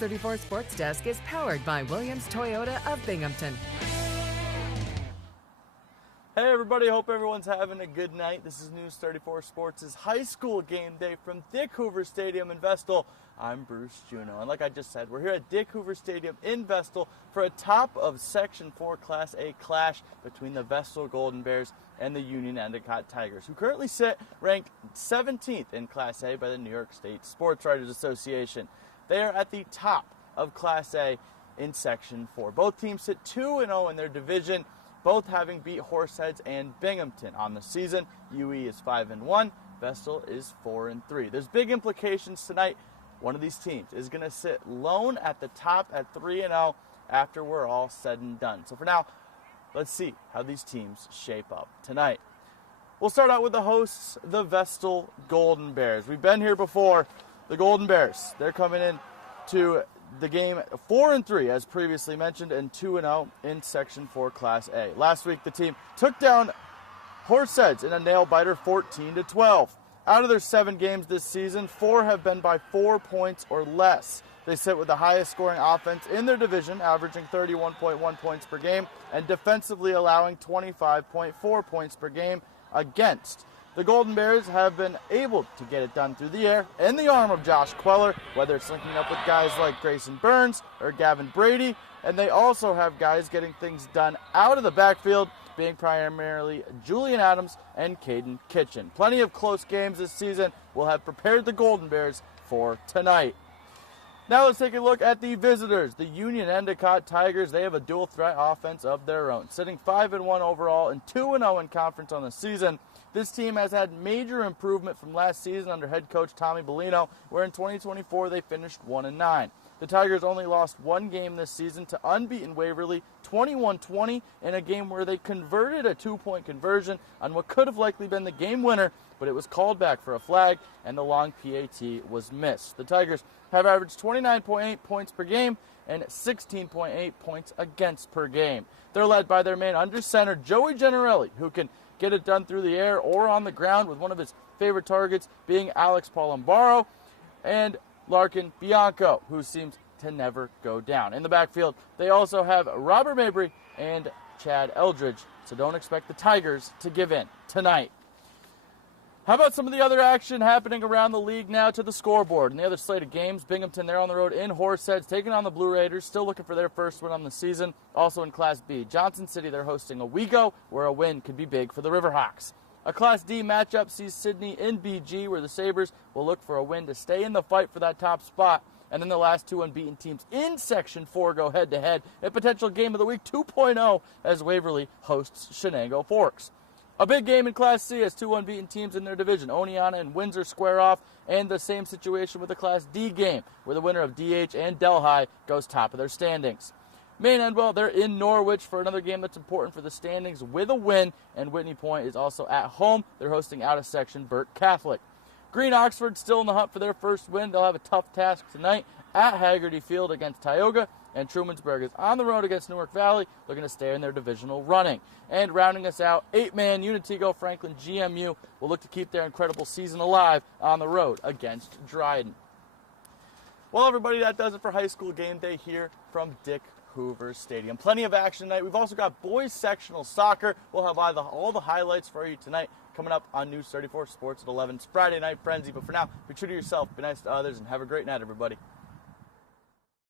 News 34 Sports Desk is powered by Williams Toyota of Binghamton. Hey everybody, hope everyone's having a good night. This is News 34 Sports' high school game day from Dick Hoover Stadium in Vestal. I'm Bruce Juneau, and like I just said, we're here at Dick Hoover Stadium in Vestal for a top of Section 4 Class A clash between the Vestal Golden Bears and the Union Endicott Tigers, who currently sit ranked 17th in Class A by the New York State Sports Writers Association. They are at the top of Class A in Section 4. Both teams sit 2-0 in their division, both having beat Horseheads and Binghamton on the season. UE is 5-1, Vestal is 4-3. There's big implications tonight. One of these teams is going to sit lone at the top at 3-0 after we're all said and done. So for now, let's see how these teams shape up tonight. We'll start out with the hosts, the Vestal Golden Bears. We've been here before. The Golden Bears, they're coming in to the game 4-3, as previously mentioned, and 2-0 in Section 4 Class A. Last week, the team took down Horseheads in a nail-biter 14-12. Out of their 7 games this season, 4 have been by 4 points or less. They sit with the highest scoring offense in their division, averaging 31.1 points per game, and defensively allowing 25.4 points per game against. The Golden Bears have been able to get it done through the air and the arm of Josh Queller, whether it's linking up with guys like Grayson Burns or Gavin Brady, and they also have guys getting things done out of the backfield, being primarily Julian Adams and Caden Kitchen. Plenty of close games this season will have prepared the Golden Bears for tonight. Now let's take a look at the visitors. The Union Endicott Tigers, they have a dual threat offense of their own, sitting 5-1 overall and 2-0 in conference on the season. This team has had major improvement from last season under head coach Tommy Bellino, where in 2024 they finished 1-9. The Tigers only lost 1 game this season to unbeaten Waverly, 21-20, in a game where they converted a 2-point conversion on what could have likely been the game winner, but it was called back for a flag, and the long PAT was missed. The Tigers have averaged 29.8 points per game and 16.8 points against per game. They're led by their man under center, Joey Generelli, who can get it done through the air or on the ground, with one of his favorite targets being Alex Palambaro, and Larkin Bianco, who seems to never go down. In the backfield, they also have Robert Mabry and Chad Eldridge, so don't expect the Tigers to give in tonight. How about some of the other action happening around the league now to the scoreboard? In the other slate of games, Binghamton, they're on the road in Horseheads, taking on the Blue Raiders, still looking for their first win on the season. Also in Class B, Johnson City, they're hosting Owego, where a win could be big for the Riverhawks. A Class D matchup sees Sydney in BG, where the Sabres will look for a win to stay in the fight for that top spot. And then the last 2 unbeaten teams in Section 4 go head-to-head. A potential game of the week 2.0 as Waverly hosts Shenango Forks. A big game in Class C as 2 unbeaten teams in their division, Oneonta and Windsor, square off, and the same situation with the Class D game, where the winner of DH and Delhi goes top of their standings. Maine Endwell, they're in Norwich for another game that's important for the standings with a win, and Whitney Point is also at home. They're hosting out-of-section Burke Catholic. Green Oxford still in the hunt for their first win. They'll have a tough task tonight at Haggerty Field against Tioga, and Trumansburg is on the road against Newark Valley, looking to stay in their divisional running. And rounding us out, 8-man Unitigo Franklin GMU will look to keep their incredible season alive on the road against Dryden. Well, everybody, that does it for high school game day here from Dick Hoover Stadium. Plenty of action tonight. We've also got boys sectional soccer. We'll have all the highlights for you tonight coming up on News 34 Sports at 11. It's Friday Night Frenzy, but for now, be true to yourself, be nice to others, and have a great night, everybody.